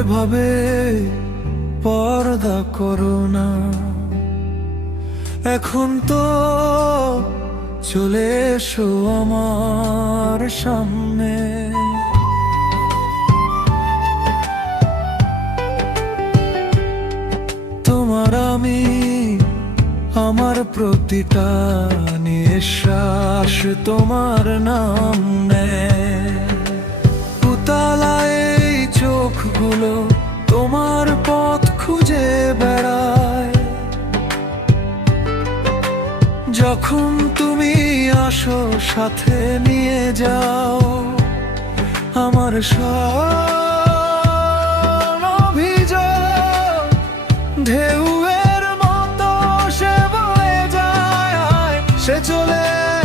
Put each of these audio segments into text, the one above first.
এভাবে পর্দা করো না, এখন তো চলে এসো আমার সামনে। তোমার আমি, আমার প্রতিটা নিঃশ্বাস তোমার নাম নেয়। উতালায় এই চোখগুলো তোমার পথ খুঁজে বেড়ায়। যখন তুমি আসো সাথে নিয়ে যাও আমার সব অভিযোগ, ঢেউয়ের মতো সে বয়ে যায়, সে চলে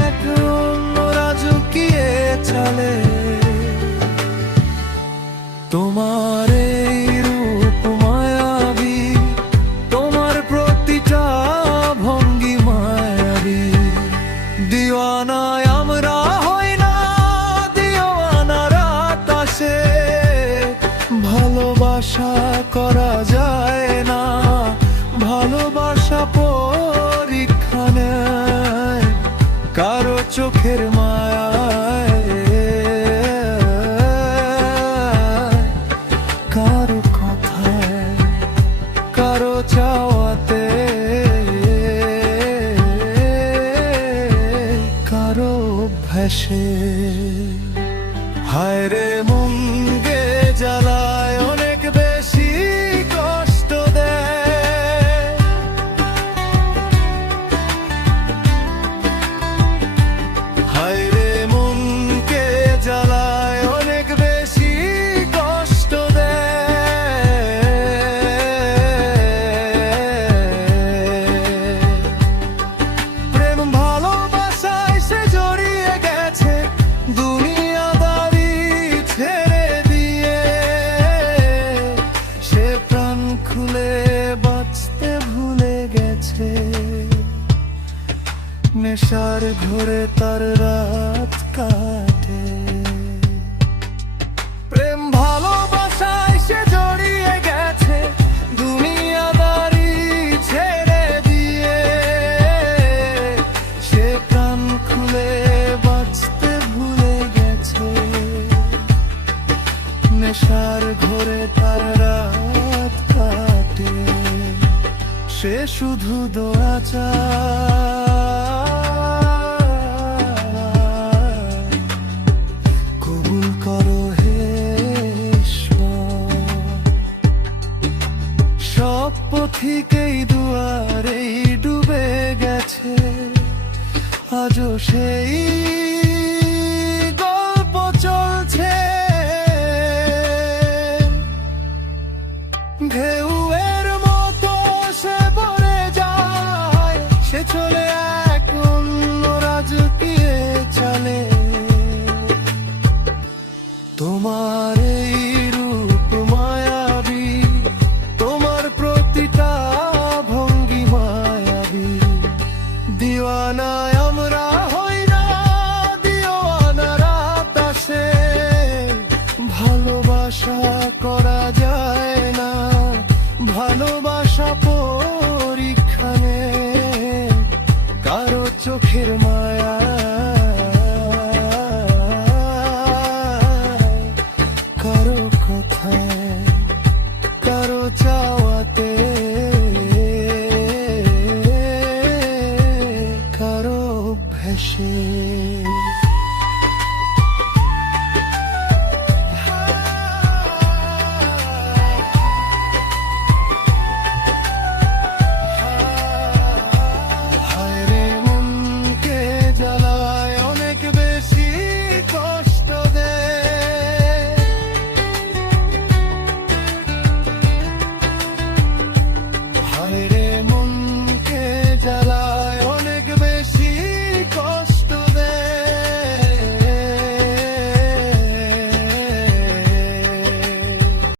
এক অন্য রাজকীয় চালে। তোমার এই রূপ মায়াবী, তোমার প্রতিটা ভঙ্গি মায়াবী। দিওয়ানায় আমরা হই না, দিওয়ানার আকাশে। ভালোবাসা করা যায় না, ভালোবাসা পরীক্ষা নেয় কারো চোখের মায়ায়, কারো কথায়, কারো চাওয়াতে, কারো অভ্যাসে। হায় রে মন গে জ্বালায় অনেক বেশি কষ্ট দেয়। হায় রে মন কে জ্বালায় অনেক বেশি কষ্ট দেয়। প্রেম ভালোবাসায় সে জড়িয়ে গেছে দুনিয়াদারি ছেড়ে দিয়ে। সে প্রাণ খুলে বাঁচতে ভুলে গেছে, নেশার ঘরে তার রাত কাটে। প্রেম ভালোবাসায় সে জড়িয়ে গেছে দুনিয়াদারি ছেড়ে দিয়ে। সে প্রাণ খুলে বাঁচতে ভুলে গেছে, নেশার ঘরে তার রাত কাটে। সে শুধু দোয়া চায়, কবুল করো হে ঈশ্বর। সব পথিকেই দুয়ারেই ডুবে গেছে, আজও সেই গল্প চলছে। ঢেউয়ের মতো সে ভরে যায়, সে চলে এক অন্য রাজকীয় চালে। তোমার এই রূপ মায়াবী, তোমার প্রতিটা ভঙ্গি মায়াবী। দিওয়ানায় আমরা হই না, দিওয়ানার আকাশে। ভালোবাসা করা যায়